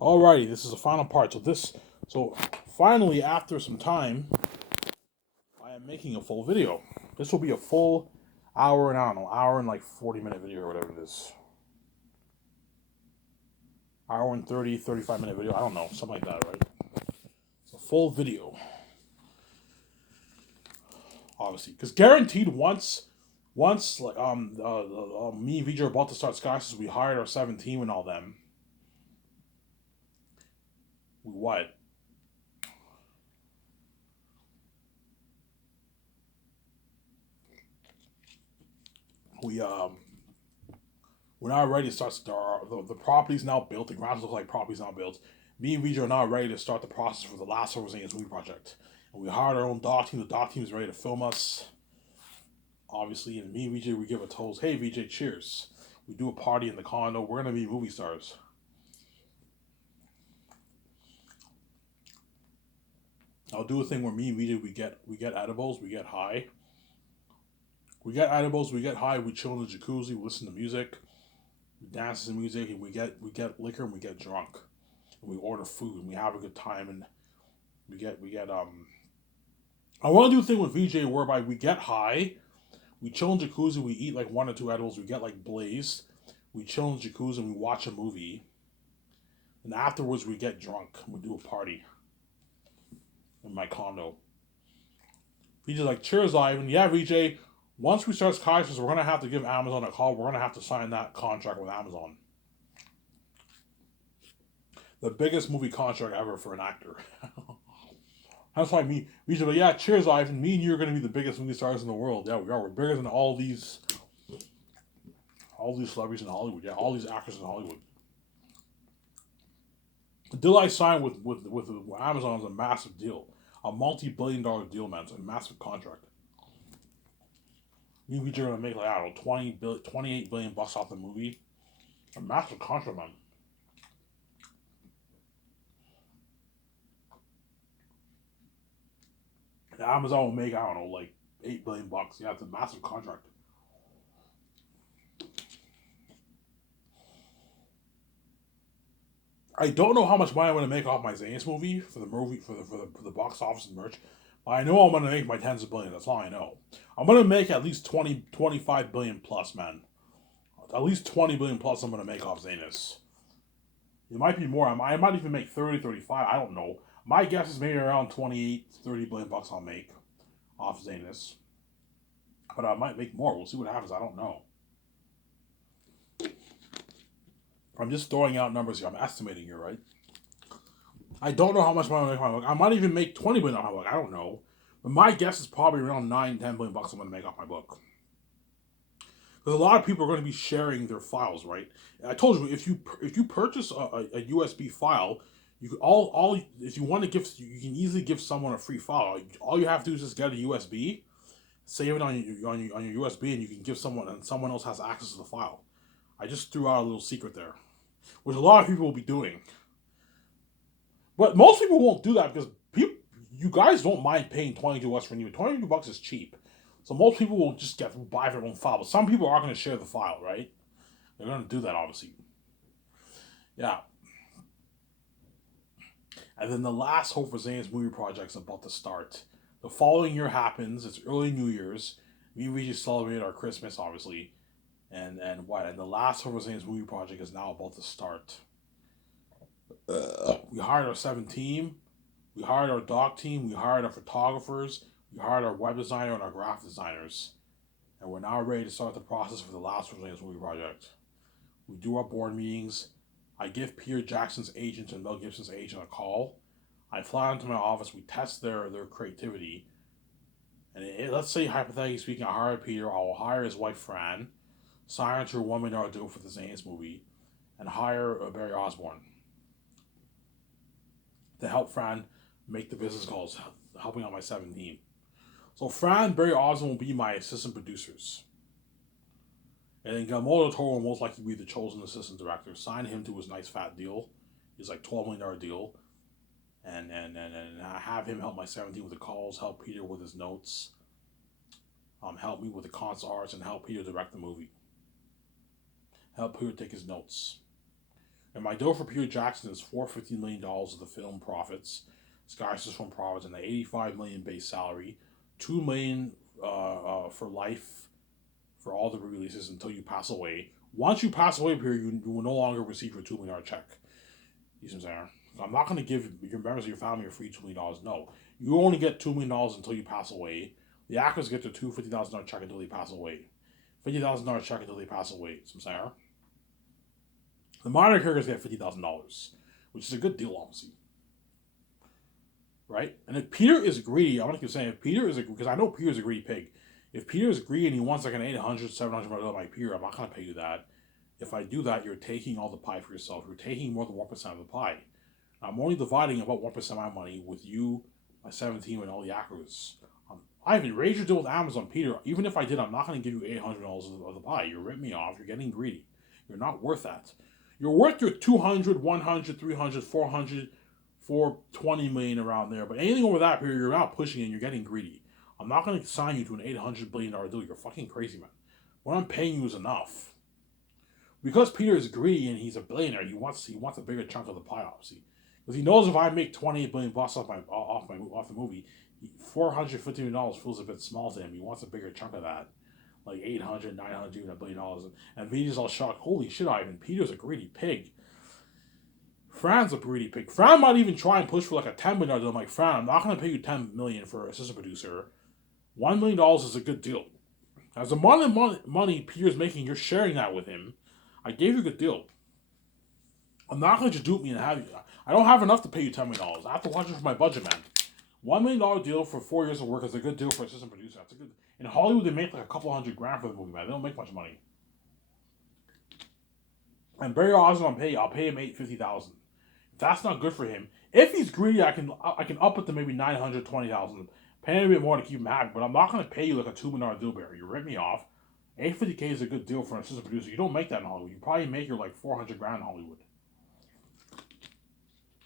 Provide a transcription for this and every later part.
Alrighty, this is the final part. So finally, after some time, I am making a full video. This will be a full hour and I don't know, hour and like 40-minute video or whatever it is. Hour and 30, 35-minute video. I don't know, something like that, right? It's a full video, obviously, because guaranteed once like me and VJ are about to start Sky, we hired our 17 and all them. We what? We We're not ready to start. The property's now built. The grounds look like property's now built. Me and VJ are now ready to start the process for the Last of Us movie project. And we hired our own doc team. The doc team is ready to film us, obviously. And me and VJ, we give a toast. Hey, VJ, cheers. We do a party in the condo. We're gonna be movie stars. I'll do a thing where me and VJ we get edibles. We get high. We get edibles. We get high. We chill in the jacuzzi. We listen to music. We dance to music, and we get liquor and we get drunk. And we order food and we have a good time and we get. I want to do a thing with VJ whereby we get high, we chill in jacuzzi, we eat like one or two edibles, we get like blazed, we chill in jacuzzi and we watch a movie, and afterwards we get drunk and we do a party in my condo. VJ's like, cheers, Ivan. Yeah, VJ. Once we start Skyscrapers, we're gonna have to give Amazon a call. We're gonna have to sign that contract with Amazon. The biggest movie contract ever for an actor. That's why we should be, yeah, cheers, Ivan. Me and you are going to be the biggest movie stars in the world. Yeah, we are. We're bigger than all these celebrities in Hollywood. Yeah, all these actors in Hollywood. The deal I signed with Amazon is a massive deal. A multi-billion-dollar deal, man. It's a massive contract. You are going to make like, I don't know, 28 billion bucks off the movie. A massive contract, man. And Amazon will make, I don't know, like 8 billion bucks. Yeah, it's a massive contract. I don't know how much money I'm going to make off my Zanis movie for the box office and merch. But I know I'm going to make my tens of billions. That's all I know. I'm going to make at least 20, 25 billion plus, man. At least 20 billion plus I'm going to make off Zanis. It might be more. I might even make 30, 35. I don't know. My guess is maybe around 28, 30 billion bucks I'll make off Zanis. But I might make more. We'll see what happens. I don't know. I'm just throwing out numbers here. I'm estimating here, right? I don't know how much money I'm going to make off my book. I might even make 20 billion off my book. I don't know. But my guess is probably around 9, 10 billion bucks I'm going to make off my book. Because a lot of people are going to be sharing their files, right? And I told you if you purchase a USB file, you can all if you want to give you can easily give someone a free file. All you have to do is just get a USB, save it on your USB, and you can give someone and someone else has access to the file. I just threw out a little secret there, which a lot of people will be doing. But most people won't do that because you guys don't mind paying 22 bucks for new. 22 bucks is cheap. So most people will just buy their own file. But some people are going to share the file, right? They're going to do that, obviously. Yeah. And then the last Hope for Zane's movie project is about to start. The following year happens. It's early New Year's. We just celebrated our Christmas, obviously. And what? And the last Hope for Zane's movie project is now about to start. We hired our 7 team. We hired our doc team. We hired our photographers. We hired our web designer and our graphic designers. And we're now ready to start the process for the last Zane's movie project. We do our board meetings. I give Peter Jackson's agent and Mel Gibson's agent a call. I fly into my office. We test their creativity. And let's say, hypothetically speaking, I hire Peter. I will hire his wife, Fran, sign her to a $1 million deal for the Zane's movie, and hire Barry Osborne to help Fran make the business calls, helping out my 7 team. So Fran, Barry Osborne will be my assistant producers. And then Guillermo del Toro will most likely be the chosen assistant director. Sign him to his nice fat deal. He's like $12 million deal. And I have him help my 7 team with the calls, help Peter with his notes, help me with the concept arts, and help Peter direct the movie. Help Peter take his notes. And my deal for Peter Jackson is $450 million of the film profits, Sky's film profits, and the $85 million base salary, $2 million for life for all the releases until you pass away. Once you pass away, Peter, you will no longer receive your $2 million check. You see what I'm saying? I'm not going to give your members of your family a free $2 million. No, you only get $2 million until you pass away. The actors get their $50,000 check until they pass away. $50,000 check until they pass away. You see what I'm saying? The minor characters get $50,000, which is a good deal, honestly. Right? And if Peter is greedy, I'm going to keep saying, if Peter is, because I know Peter's a greedy pig. If Peter is greedy and he wants like an $800, $700 like Peter, I'm not going to pay you that. If I do that, you're taking all the pie for yourself. You're taking more than 1% of the pie. I'm only dividing about 1% of my money with you, my 17, and all the actors. Ivan, raise your deal with Amazon, Peter. Even if I did, I'm not going to give you $800 of the pie. You're ripping me off. You're getting greedy. You're not worth that. You're worth your 200, 100, 300, 400, 420 million around there. But anything over that period, you're not pushing it and you're getting greedy. I'm not going to sign you to an $800 billion deal. You're fucking crazy, man. What I'm paying you is enough. Because Peter is greedy and he's a billionaire, he wants a bigger chunk of the pie, obviously. Because he knows if I make $28 billion off the movie, $450 million feels a bit small to him. He wants a bigger chunk of that. Like 800, 900, even $1 billion. And Vijay's all shocked. Holy shit, Ivan, Peter's a greedy pig. Fran's a greedy pig. Fran might even try and push for like a $10 million deal. I'm like, Fran, I'm not going to pay you $10 million for assistant producer. $1 million is a good deal. As the money Peter's making, you're sharing that with him. I gave you a good deal. I'm not going to just dupe me and have you. I don't have enough to pay you $10 million. I have to watch it for my budget, man. $1 million deal for 4 years of work is a good deal for assistant producer. That's a good. In Hollywood, they make like a couple $100,000 for the movie, man. They don't make much money. And Barry Osmond, I'll pay him $850,000. If that's not good for him, if he's greedy, I can up it to maybe $920,000. Pay him a bit more to keep him happy, but I'm not going to pay you like a $2 million deal, Barry. You rip me off. $850K is a good deal for an assistant producer. You don't make that in Hollywood. You probably make your like $400,000 in Hollywood.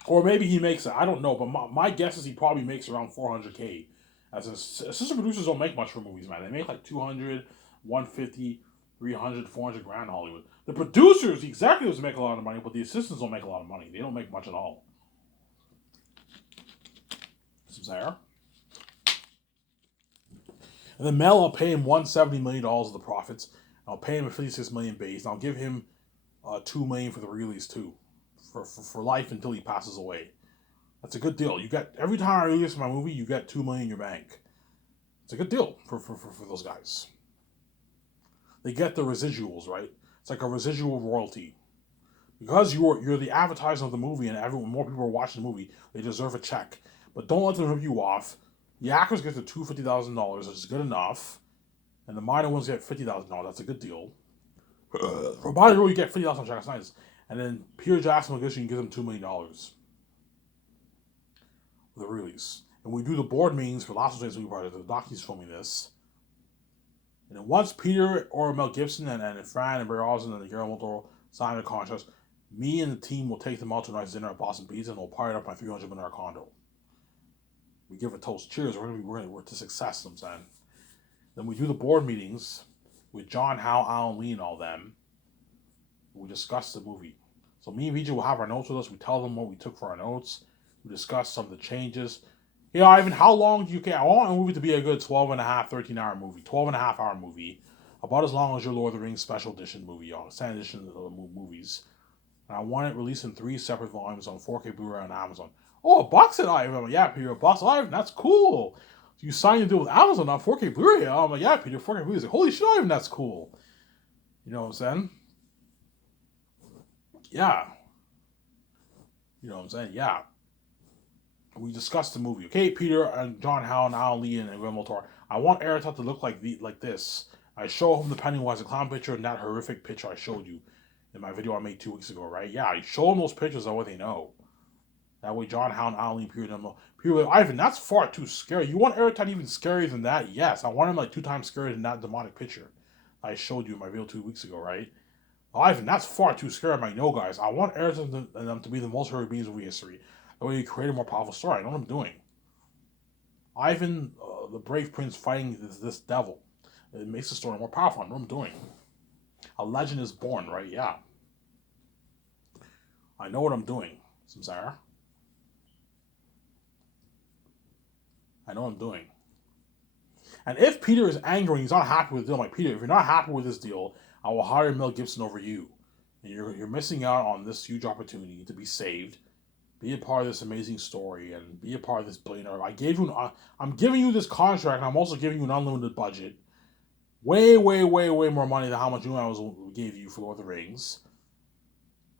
Or maybe he makes it. I don't know, but my guess is he probably makes around $400K. As assistant producers don't make much for movies, man. They make like 200, 150, 300, $400,000 in Hollywood. The producers, the executives make a lot of money, but the assistants don't make a lot of money. They don't make much at all. There. And then Mel, I'll pay him $170 million of the profits. I'll pay him a $56 million base, and I'll give him $2 million for the release too, for life until he passes away. That's a good deal. You get every time I release my movie, you get $2 million in your bank. It's a good deal for those guys. They get the residuals, right? It's like a residual royalty. Because you're the advertiser of the movie, and more people are watching the movie, they deserve a check. But don't let them rip you off. The actors get the $250,000, which is good enough, and the minor ones get $50,000. That's a good deal. For a body role, you get $50,000 check. That's nice. And then Peter Jackson will get you and give them $2 million for the release. And we do the board meetings for Last Days Movie Project. The docu's filming this. And then once Peter or Mel Gibson and Fran and Barry Osmond and Guillermo del Toro sign a contract, me and the team will take them out to a nice dinner at Boston Pizza, and we'll pirate up my $300 million condo. We give a toast. Cheers. We're to success, I'm saying. Then we do the board meetings with John Howe, Alan Lee, and all them. We discuss the movie. So me and Vijay will have our notes with us. We tell them what we took for our notes. We discuss some of the changes. You know, Ivan, how long do you care? I want a movie to be a good 12 and a half, 13-hour movie. 12 and a half hour movie. About as long as your Lord of the Rings special edition movie, standard edition movies. And I want it released in 3 separate volumes on 4K Blu-ray on Amazon. Oh, a box set, Ivan. I'm like, yeah, Peter, a box set, Ivan. That's cool. So you signed a deal with Amazon on 4K Blu-ray. I'm like, yeah, Peter, 4K Blu-ray. Like, holy shit, Ivan, that's cool. You know what I'm saying? Yeah. You know what I'm saying? Yeah. We discussed the movie. Okay, Peter and John Howe and Alan Lee and Guillermo del Toro. I want Aerosmith to look like this. I show him the Pennywise the Clown picture and that horrific picture I showed you in my video I made 2 weeks ago, right? Yeah, I show them those pictures that way they know. That way John Howe and Alan Lee and Peter know. Peter like, Ivan, that's far too scary. You want Aerosmith even scarier than that? Yes, I want him like 2 times scarier than that demonic picture I showed you in my video 2 weeks ago, right? Ivan, that's far too scary. I'm like, no, guys. I want Aerosmith and them to be the most horror beings of history. That way you create a more powerful story. I know what I'm doing. Ivan, the brave prince fighting this devil. It makes the story more powerful. I know what I'm doing. A legend is born, right? Yeah. I know what I'm doing, Samsara. I know what I'm doing. And if Peter is angry and he's not happy with the deal, I'm like, Peter, if you're not happy with this deal, I will hire Mel Gibson over you. And you're missing out on this huge opportunity to be saved, be a part of this amazing story, and be a part of this billionaire. I'm giving you this contract, and I'm also giving you an unlimited budget. Way, way, way, way more money than how much I gave you for Lord of the Rings.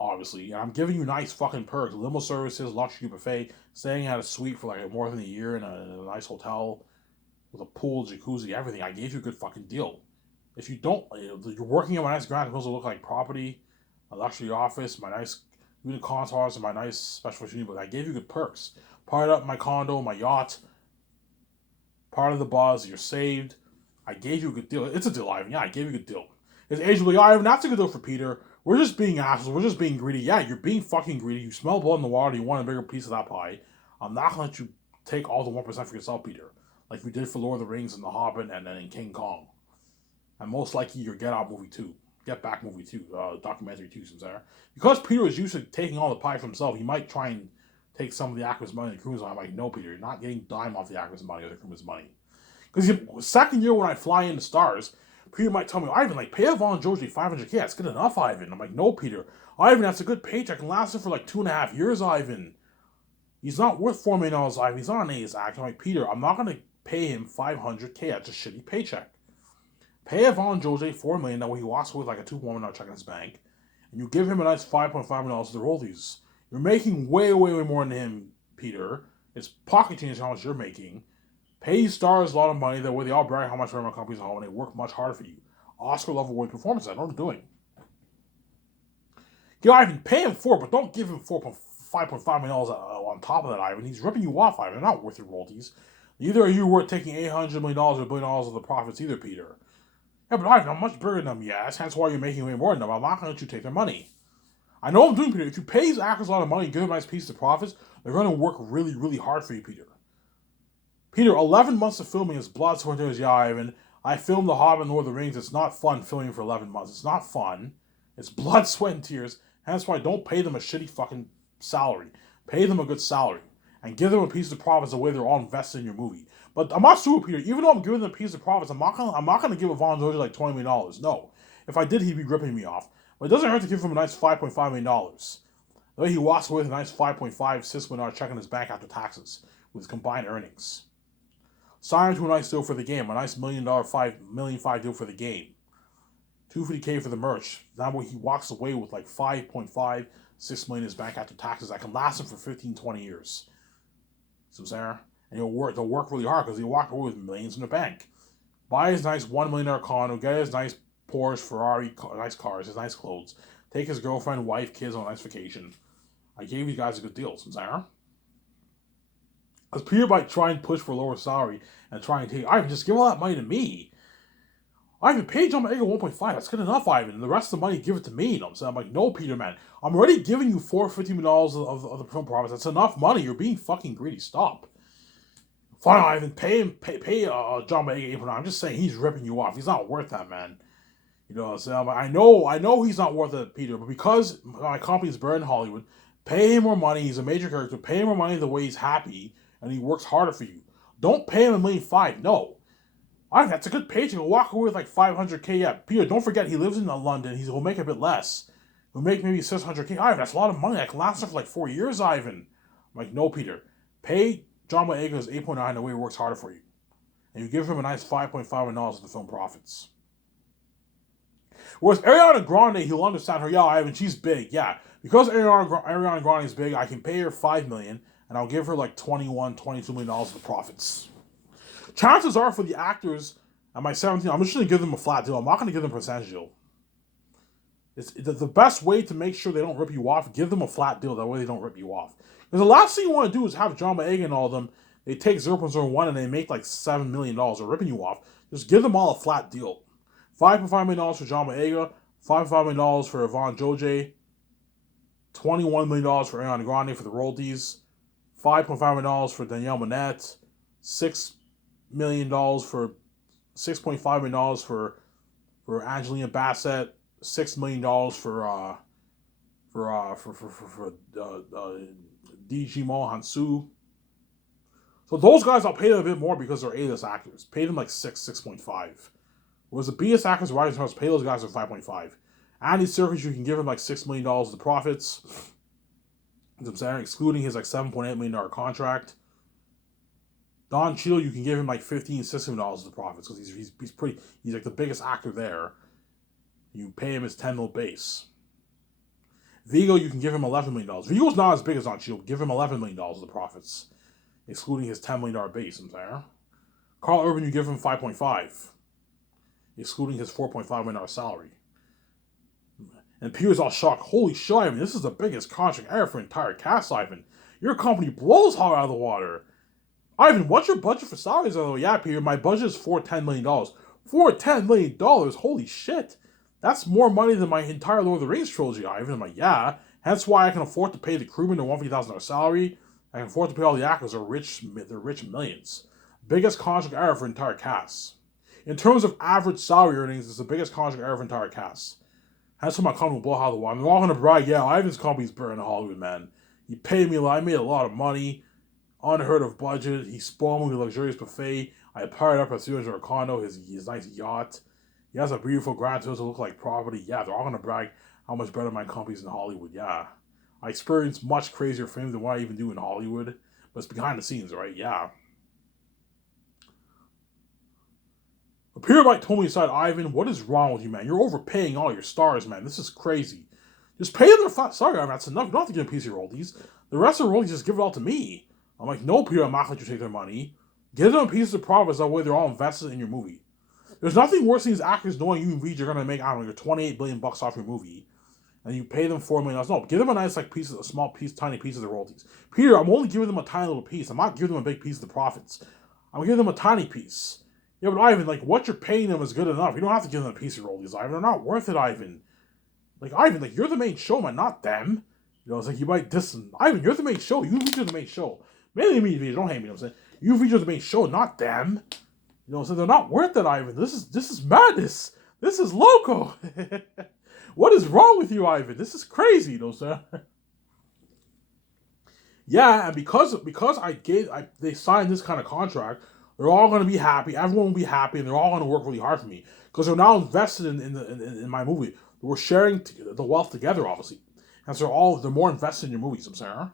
Obviously. And I'm giving you nice fucking perks. Limo services, luxury buffet, staying at a suite for like more than a year in a nice hotel with a pool, jacuzzi, everything. I gave you a good fucking deal. If you don't, you're working in my nice grand, supposed to look like property, a luxury office, my nice unit contours, and my nice special machine, but I gave you good perks. Part of my condo, my yacht, part of the buzz, you're saved. I gave you a good deal. It's a deal, Ivan. Yeah, I gave you a good deal. His agent will be, Ivan, that's a good deal for Peter. We're just being assholes. We're just being greedy. Yeah, you're being fucking greedy. You smell blood in the water. You want a bigger piece of that pie. I'm not going to let you take all the 1% for yourself, Peter. Like we did for Lord of the Rings and The Hobbit and then in King Kong. And most likely your Get Out movie too. Get Back movie too. Documentary too, Samsara. Because Peter is used to taking all the pie for himself, he might try and take some of the actors' money and the crew's money. I'm like, no, Peter, you're not getting dime off the actors' money or the crew's money. Because the second year when I fly in the stars, Peter might tell me, Ivan, like, pay Yvonne Georgie $500K. That's good enough, Ivan. I'm like, no, Peter. Ivan, that's a good paycheck. Can last him for like 2.5 years, Ivan. He's not worth $4 million, Ivan. He's not an A's actor. I'm like, Peter, I'm not going to pay him $500K. That's a shitty paycheck. Pay Yvonne Georgie $4 million. That way he walks away with like a $2 million check in his bank. And you give him a nice $5.5 million to the royalties. You're making way, way, way more than him, Peter. It's pocket change how much you're making. Pay stars a lot of money, that way they all brag how much Paramount companies are home and they work much harder for you. Oscar level winning performance. I know what I'm doing. You know, Ivan, pay him $4, but don't give him $5.5 million on top of that, Ivan. He's ripping you off, Ivan. They're not worth your royalties. Neither are you worth taking $800 million or $1 billion of the profits either, Peter. Yeah, but Ivan, I'm much bigger than them, yes. Hence why you're making way more than them. I'm not going to let you take their money. I know what I'm doing, Peter. If you pay these actors a lot of money and give them a nice piece of profits, they're going to work really, really hard for you, Peter. Peter, 11 months of filming is blood, sweat, and tears. Yeah, Ivan. I filmed The Hobbit and Lord of the Rings. It's not fun filming for 11 months. It's not fun. It's blood, sweat, and tears. Hence why don't pay them a shitty fucking salary. Pay them a good salary. And give them a piece of profits the way they're all invested in your movie. But I'm not stupid, Peter. Even though I'm giving them a piece of profits, I'm not gonna give Yvonne Georgie like $20 million. No. If I did, he'd be ripping me off. But it doesn't hurt to give him a nice $5.5 million. The way he walks away with a nice $5.56 million check in his bank after taxes with his combined earnings. Sign him to a nice deal for the game, a nice $1.5 million deal for the game. $250K for the merch. That way he walks away with like $5.56 million in his bank after taxes. I can last him for 15, 20 years. See what I'm saying? And they'll work really hard because he'll walk away with millions in the bank. Buy his nice $1 million condo, get his nice Porsche, Ferrari, nice cars, his nice clothes. Take his girlfriend, wife, kids on a nice vacation. I gave you guys a good deal, see what I'm saying? As Peter might try and push for a lower salary and try and take, Ivan, just give all that money to me. Ivan, pay John Boyega 1.5. That's good enough, Ivan. And the rest of the money, give it to me. You know what I'm saying? I'm like, no, Peter, man. I'm already giving you $450 million of the film profits. That's enough money. You're being fucking greedy. Stop. Fine, Ivan. Pay John Boyega 8.9. I'm just saying he's ripping you off. He's not worth that, man. You know what I'm saying? I know he's not worth it, Peter. But because my company's burned in Hollywood, pay him more money. He's a major character. Pay him more money the way he's happy. And he works harder for you. Don't pay him $1.5 million. No. Ivan, that's a good paycheck. He'll walk away with like $500K. Yeah, Peter, don't forget he lives in London. He'll make a bit less. He'll make maybe $600K. Ivan, that's a lot of money. I can last him for like 4 years, Ivan. I'm like, no, Peter. Pay John Boyega's 8.9 the way he works harder for you. And you give him a nice $5.5 million of the film profits. Whereas Ariana Grande, he'll understand her. Yeah, Ivan, she's big. Yeah. Because Ariana Grande is big, I can pay her $5 million. And I'll give her like $22 million of the profits. Chances are for the actors at my 17, I'm just going to give them a flat deal. I'm not going to give them a percentage deal. It's the best way to make sure they don't rip you off, give them a flat deal. That way they don't rip you off. Because the last thing you want to do is have John Boyega and all of them, they take 0.01 and they make like $7 million. They're ripping you off. Just give them all a flat deal. $5.5 million for John Boyega, $5.5 million for Yvonne Georgie, $21 million for Ariana Grande for the royalties, $5.5 million for Danielle Monette, $6.5 million for Angelina Bassett, $6 million Digimon Hansu. So those guys, I'll pay them a bit more because they're A-list actors. Pay them like 6.5. Whereas the B-list actors, Rising Stars, pay those guys at 5.5. Andy Serkis, you can give him like $6 million of the profits. I'm saying, excluding his like $7.8 million contract. Don Cheadle, you can give him like $16 million of the profits because he's like the biggest actor there. You pay him his 10 mil base. Vigo, you can give him $11 million. Vigo's not as big as Don Cheadle. Give him $11 million of the profits, excluding his $10 million base. I'm saying. Carl Urban, you give him 5.5, excluding his $4.5 million salary. And Peter's all shocked. Holy shit, Ivan, this is the biggest contract ever for an entire cast, Ivan. Your company blows hot out of the water. Ivan, what's your budget for salaries? Oh, yeah, Peter, my budget is $10 million. $10 million? Holy shit. That's more money than my entire Lord of the Rings trilogy, Ivan. I'm like, yeah. Hence why I can afford to pay the crewmen their $150,000 salary. I can afford to pay all the actors. They're rich millions. Biggest contract ever for entire casts. In terms of average salary earnings, it's the biggest contract ever for entire casts. That's what my company will blow out of the water. They're all going to brag, yeah, Ivan's company's better in Hollywood, man. He paid me a lot. I made a lot of money. Unheard of budget. He spoiled me with a luxurious buffet. I fired up a $300 condo, his nice yacht. He has a beautiful Grand Tour to look like property. Yeah, they're all going to brag how much better my company's in Hollywood. Yeah. I experienced much crazier fame than what I even do in Hollywood. But it's behind the scenes, right? Yeah. A peer might told me aside, Ivan, what is wrong with you, man? You're overpaying all your stars, man. This is crazy. Just pay their sorry, Ivan, that's enough. You don't have to give them a piece of your royalties. The rest of the royalties, just give it all to me. I'm like, no, Peter, I'm not going to let you take their money. Give them a piece of profits, that way they're all invested in your movie. There's nothing worse than these actors knowing you and VJ are going to make, I don't know, your $28 billion off your movie, and you pay them $4 million. No, give them a nice, like, piece, a small piece, tiny piece of the royalties. Peter, I'm only giving them a tiny little piece. I'm not giving them a big piece of the profits. I'm giving them a tiny piece. Yeah, but Ivan, like, what you're paying them is good enough. You don't have to give them a piece of royalties, Ivan. They're not worth it, Ivan. Like, Ivan, like, you're the main showman, not them. You know, it's like you might diss them. Ivan, you're the main show. You feature the main show. Mainly me, VJ, don't hate me, you know what I'm saying? You feature the main show, not them. You know, so they're not worth it, Ivan. This is madness. This is loco. What is wrong with you, Ivan? This is crazy, you know, sir. Yeah, and because they signed this kind of contract, they're all going to be happy. Everyone will be happy, and they're all going to work really hard for me because they're now invested in my movie. We're sharing the wealth together, obviously, and so they're more invested in your movies. I'm saying.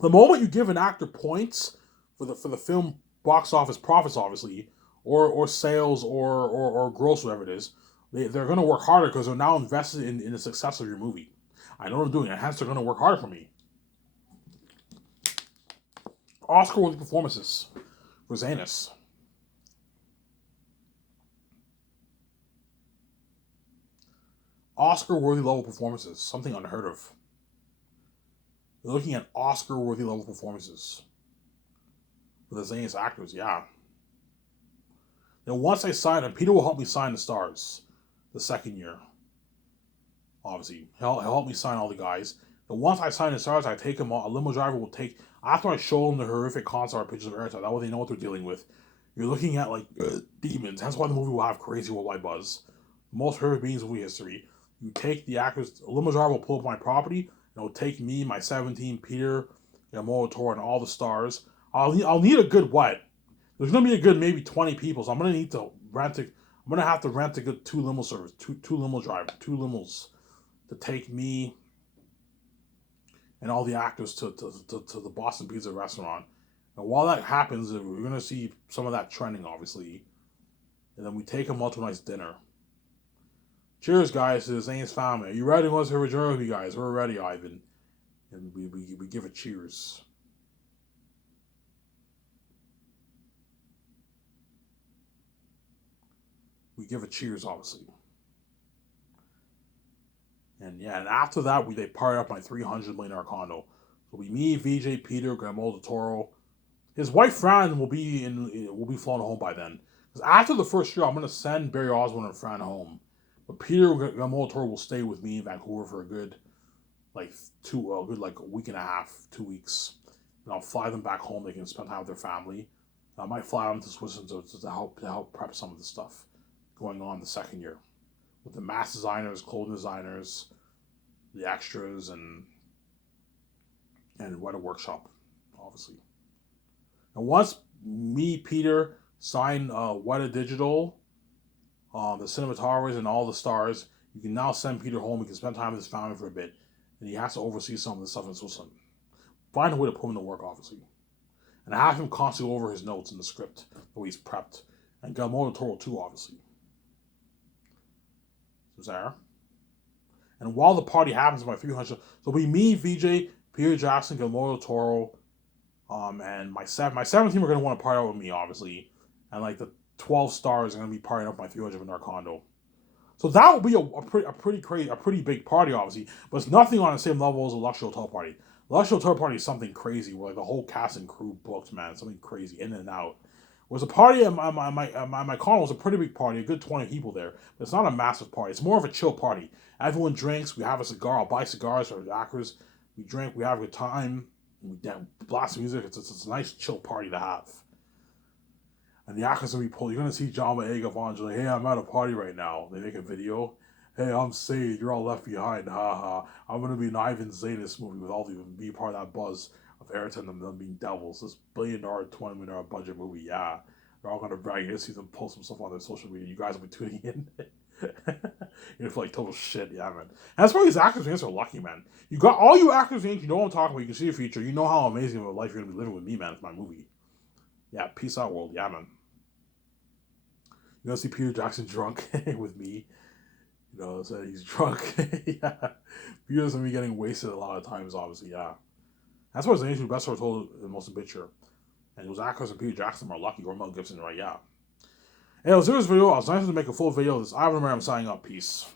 The moment you give an actor points for the film box office profits, obviously, or sales or gross, whatever it is, they're going to work harder because they're now invested in the success of your movie. I know what I'm doing, and hence they're going to work harder for me. Oscar-worthy performances for Zanus. Oscar-worthy level performances, something unheard of. You're looking at Oscar-worthy level performances for the Zanus actors, yeah. Then once I sign them, Peter will help me sign the stars the second year. Obviously, he'll help me sign all the guys. But once I sign the stars, I take them all. A limo driver will take, after I show them the horrific concept pictures of Airtime, that way they know what they're dealing with. You're looking at like demons. That's why the movie will have crazy worldwide buzz. The most horrific beings in movie history. You take the actors, a limo driver will pull up my property, and it'll take me, my 17, Peter, Guillermo del Toro, and all the stars. I'll need a good what? There's gonna be a good maybe 20 people, so I'm gonna need to rent a. I'm gonna have to rent a good two limo service, two limo drivers, two limos to take me and all the actors to the Boston Pizza restaurant. And while that happens, we're going to see some of that trending, obviously. And then we take them out to a nice dinner. Cheers, guys, to the Zane's family. Are you ready? Let's hear a journey with you guys. We're ready, Ivan. And we give it cheers. We give it cheers, obviously. And yeah, and after that, they part up my $300 million condo. It'll be me, VJ, Peter, Guillermo del Toro. His wife Fran will be flown home by then. Because after the first year, I'm gonna send Barry Osborne and Fran home, but Peter Guillermo del Toro will stay with me in Vancouver for a good a week and a half, 2 weeks, and I'll fly them back home. They can spend time with their family. I might fly them to Switzerland to help prep some of the stuff going on the second year with the mask designers, clothing designers, the extras and Weta Workshop, obviously. And once me, Peter, sign Weta Digital, the cinematographers and all the stars, you can now send Peter home. He can spend time with his family for a bit, and he has to oversee some of the stuff in Switzerland. Find a way to put him to work, obviously, and have him constantly over his notes in the script the way he's prepped, and Guillermo del Toro too, obviously. So there. And while the party happens, by 300, so it'll be me, VJ, Peter Jackson, Guillermo del Toro, and my seven team are gonna want to party out with me, obviously, and like the 12 stars are gonna be partying up my 300 in our condo. So that will be a pretty crazy, a pretty big party, obviously, but it's nothing on the same level as a Luxury Hotel party. The Luxury Hotel party is something crazy, where like the whole cast and crew booked, man, something crazy, in and out. Whereas a party at my condo was a pretty big party, a good 20 people there, but it's not a massive party. It's more of a chill party. Everyone drinks. We have a cigar. I'll buy cigars for the actors. We drink. We have a good time. We blast music. It's a nice chill party to have. And the actors will be pulled. You're gonna see John Boyega, Vaughn, hey, I'm at a party right now. They make a video. Hey, I'm Sade. You're all left behind. Ha ha. I'm gonna be an Ivan Zanis movie with all of you and be part of that buzz of Ayrton and them being devils. This $1 billion, $20 million budget movie. Yeah, they're all gonna brag. You're gonna see them post some stuff on their social media. You guys will be tuning in. You feel like total shit, yeah, man. And that's why these actors and are lucky, man. You got all you actors and you know what I'm talking about. You can see the future. You know how amazing of a life you're gonna be living with me, man. It's my movie. Yeah, peace out, world. Yeah, man. You're gonna see Peter Jackson drunk with me. You know, so he's drunk. Yeah, Peter's gonna be getting wasted a lot of times, obviously. Yeah, that's why it's the best story told in the most picture. And those actors and Peter Jackson are lucky, or Mel Gibson, right? Yeah. Hey, it was this video. I was nice to make a full video of this. I remember I'm signing up. Peace.